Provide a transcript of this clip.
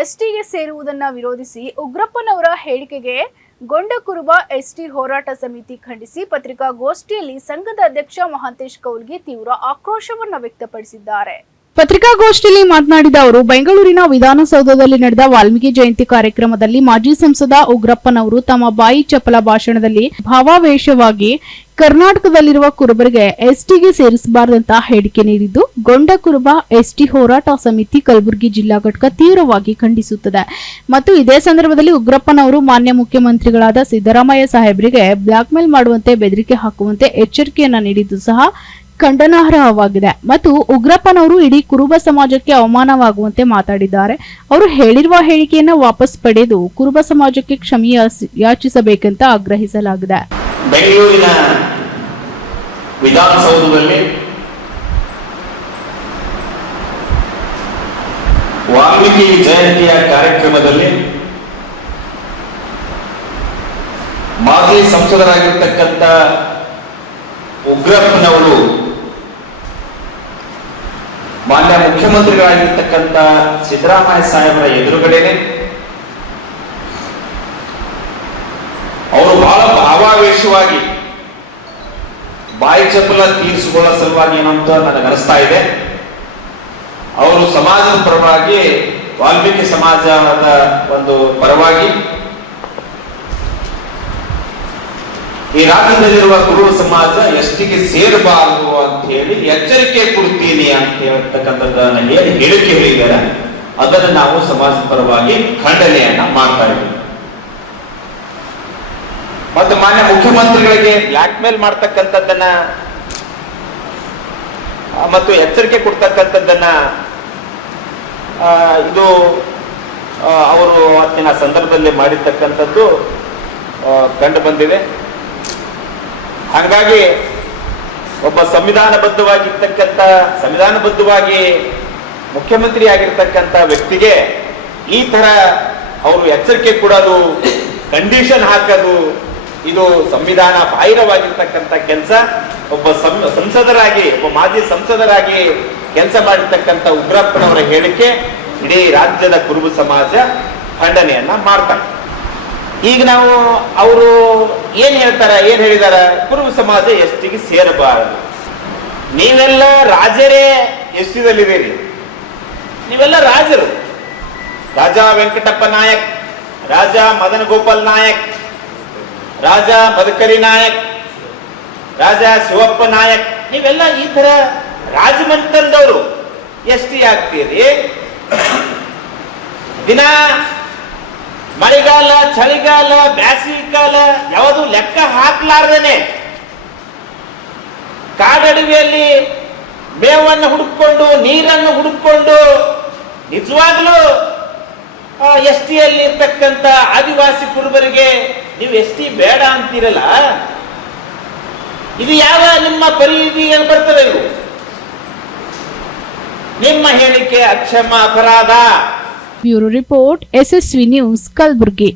ಎಸ್ಟಿಗೆ ಸೇರುವುದನ್ನ ವಿರೋಧಿಸಿ ಉಗ್ರಪ್ಪನವರ ಹೇಳಿಕೆಗೆ ಗೊಂಡಕುರುಬ ಎಸ್ಟಿ ಹೋರಾಟ ಸಮಿತಿ ಖಂಡಿಸಿ ಪತ್ರಿಕಾಗೋಷ್ಠಿಯಲ್ಲಿ ಸಂಘದ ಅಧ್ಯಕ್ಷ ಮಹಾಂತೇಶ್ ಕೌಲ್ಗಿ ತೀವ್ರ ಆಕ್ರೋಶವನ್ನು ವ್ಯಕ್ತಪಡಿಸಿದ್ದಾರೆ. ಪತ್ರಿಕಾಗೋಷ್ಠಿಯಲ್ಲಿ ಮಾತನಾಡಿದ ಅವರು, ಬೆಂಗಳೂರಿನ ವಿಧಾನಸೌಧದಲ್ಲಿ ನಡೆದ ವಾಲ್ಮೀಕಿ ಜಯಂತಿ ಕಾರ್ಯಕ್ರಮದಲ್ಲಿ ಮಾಜಿ ಸಂಸದ ಉಗ್ರಪ್ಪನವರು ತಮ್ಮ ಬಾಯಿ ಚಪಲ ಭಾಷಣದಲ್ಲಿ ಭಾವಾವೇಶವಾಗಿ ಕರ್ನಾಟಕದಲ್ಲಿರುವ ಕುರುಬರಿಗೆ ಎಸ್ಟಿಗೆ ಸೇರಿಸಬಾರದಂತ ಹೇಳಿಕೆ ನೀಡಿದ್ದು, ಗೊಂಡ ಕುರುಬ ಎಸ್ಟಿ ಹೋರಾಟ ಸಮಿತಿ ಕಲಬುರಗಿ ಜಿಲ್ಲಾ ಘಟಕ ತೀವ್ರವಾಗಿ ಖಂಡಿಸುತ್ತದೆ. ಮತ್ತು ಇದೇ ಸಂದರ್ಭದಲ್ಲಿ ಉಗ್ರಪ್ಪನವರು ಮಾನ್ಯ ಮುಖ್ಯಮಂತ್ರಿಗಳಾದ ಸಿದ್ದರಾಮಯ್ಯ ಸಾಹೇಬರಿಗೆ ಬ್ಲಾಕ್ ಮೇಲ್ ಮಾಡುವಂತೆ ಬೆದರಿಕೆ ಹಾಕುವಂತೆ ಎಚ್ಚರಿಕೆಯನ್ನ ನೀಡಿದ್ದು ಸಹ ಖಂಡನಾರ್ಹವಾಗಿದೆ. ಮತ್ತು ಉಗ್ರಪ್ಪನವರು ಇಡೀ ಕುರುಬ ಸಮಾಜಕ್ಕೆ ಅವಮಾನವಾಗುವಂತೆ ಮಾತಾಡಿದ್ದಾರೆ. ಅವರು ಹೇಳಿರುವ ಹೇಳಿಕೆಯನ್ನು ವಾಪಸ್ ಪಡೆದು ಕುರುಬ ಸಮಾಜಕ್ಕೆ ಕ್ಷಮೆ ಯಾಚಿ- ಯಾಚಿಸಬೇಕಂತ ಆಗ್ರಹಿಸಲಾಗಿದೆ. ಬೆಂಗಳೂರಿನ ವಿಧಾನಸೌಧದಲ್ಲಿ ವಾಲ್ಮೀಕಿ ಜಯಂತಿಯ ಕಾರ್ಯಕ್ರಮದಲ್ಲಿ ಮಾಜಿ ಸಂಸದರಾಗಿರ್ತಕ್ಕಂಥ ಉಗ್ರಪ್ಪನವರು ಮಾನ್ಯ ಮುಖ್ಯಮಂತ್ರಿಗಳಾಗಿರ್ತಕ್ಕಂಥ ಸಿದ್ದರಾಮಯ್ಯ ಸಾಹೇಬರ ಎದುರುಗಡೆನೆ ಅವರು ಬಹಳ ಭಾವಾವೇಶವಾಗಿ ಬಾಯಿ ಚಪ್ಪಲ ತೀರಿಸಿಕೊಳ್ಳೋ ಸಲುವಾಗಿ ಏನಂತ ನನಗೆ ಅನಿಸ್ತಾ ಇದೆ. ಅವರು ಸಮಾಜದ ಪರವಾಗಿ ವಾಲ್ಮೀಕಿ ಸಮಾಜದ ಒಂದು ಪರವಾಗಿ ಈ ರಾಜ್ಯದಲ್ಲಿರುವ ಗುರು ಸಮಾಜ ಎಷ್ಟಿಗೆ ಸೇರಬಾರದು ಅಂತ ಹೇಳಿ ಎಚ್ಚರಿಕೆ ಕೊಡ್ತೀನಿ ಅಂತ ಹೇಳ್ತಕ್ಕಂಥದ್ದನ್ನ ಹೇಳಿ ಹೇಳಿಕೆ ಹೇಳಿದ್ದಾರೆ. ಅದನ್ನು ನಾವು ಸಮಾಜ ಪರವಾಗಿ ಖಂಡನೆಯನ್ನ ಮಾಡ್ತಾ ಇದ್ದೀವಿ. ಮತ್ತು ಮಾನ್ಯ ಮುಖ್ಯಮಂತ್ರಿಗಳಿಗೆ ಬ್ಲಾಕ್ ಮೇಲ್ ಮಾಡ್ತಕ್ಕಂಥದ್ದನ್ನ ಮತ್ತು ಎಚ್ಚರಿಕೆ ಕೊಡ್ತಕ್ಕಂಥದ್ದನ್ನ ಇದು ಅವರು ಅವತ್ತಿನ ಸಂದರ್ಭದಲ್ಲಿ ಮಾಡಿರ್ತಕ್ಕಂಥದ್ದು ಕಂಡು ಬಂದಿದೆ. ಹಾಗಾಗಿ ಒಬ್ಬ ಸಂವಿಧಾನಬದ್ಧವಾಗಿರ್ತಕ್ಕಂಥ, ಸಂವಿಧಾನಬದ್ಧವಾಗಿ ಮುಖ್ಯಮಂತ್ರಿ ಆಗಿರ್ತಕ್ಕಂಥ ವ್ಯಕ್ತಿಗೆ ಈ ತರ ಅವರು ಎಚ್ಚರಿಕೆ ಕೊಡೋದು ಕಂಡೀಷನ್ ಹಾಕೋದು, ಇದು ಸಂವಿಧಾನ ಬಾಹಿರವಾಗಿರ್ತಕ್ಕಂಥ ಕೆಲಸ. ಒಬ್ಬ ಸಂಸದರಾಗಿ, ಒಬ್ಬ ಮಾಜಿ ಸಂಸದರಾಗಿ ಕೆಲಸ ಮಾಡಿರ್ತಕ್ಕಂಥ ಉಗ್ರಪ್ಪನವರ ಹೇಳಿಕೆ ಇಡೀ ರಾಜ್ಯದ ಕುರುಬ ಸಮಾಜ ಖಂಡನೆಯನ್ನ ಮಾಡ್ತಾರೆ ಈಗ ನಾವು ಅವರು ಏನ್ ಹೇಳ್ತಾರ, ಏನ್ ಹೇಳಿದಾರ? ಕುರುಬ ಸಮಾಜ ಎಷ್ಟಿಗೆ ಸೇರಬಾರದು. ನೀವೆಲ್ಲ ರಾಜರೇ ಎಷ್ಟಿದಲ್ಲಿದ್ದೀರಿ? ನೀವೆಲ್ಲ ರಾಜರು. ರಾಜ ವೆಂಕಟಪ್ಪ ನಾಯಕ್, ರಾಜ ಮದನ ಗೋಪಾಲ್ ನಾಯಕ್, ರಾಜ ಮದಕರಿ ನಾಯಕ್, ರಾಜ ಶಿವಪ್ಪ ನಾಯಕ್, ನೀವೆಲ್ಲ ಈ ತರ ರಾಜಮಂತಂದವರು ಎಷ್ಟಿ ಆಗ್ತೀರಿ ದಿನ ಮಳೆಗಾಲ, ಚಳಿಗಾಲ ಬ್ಯಾಸಿಗೆ ಕಾಲ ಯಾವುದು ಲೆಕ್ಕ ಹಾಕ್ಲಾರ್ದೇನೆ. ಕಾಡಡವಿಯಲ್ಲಿ ಮೇವನ್ನು ಹುಡುಕೊಂಡು, ನೀರನ್ನು ಹುಡುಕೊಂಡು, ನಿಜವಾಗ್ಲೂ ಎಸ್ ಟಿಯಲ್ಲಿ ಇರ್ತಕ್ಕಂಥ ಆದಿವಾಸಿ ಕುರುಬರಿಗೆ ನೀವು ಎಸ್ ಟಿ ಬೇಡ ಅಂತೀರಲ್ಲ? ಇದು ಯಾವ ನಿಮ್ಮ ಪರಿಧಿಯಲ್ಲಿ ಬರ್ತದೆ ಇವು ನಿಮ್ಮ ಹೇಳಿಕೆ ಅಕ್ಷಮ ಅಪರಾಧ bureau report SSV news Kalaburagi.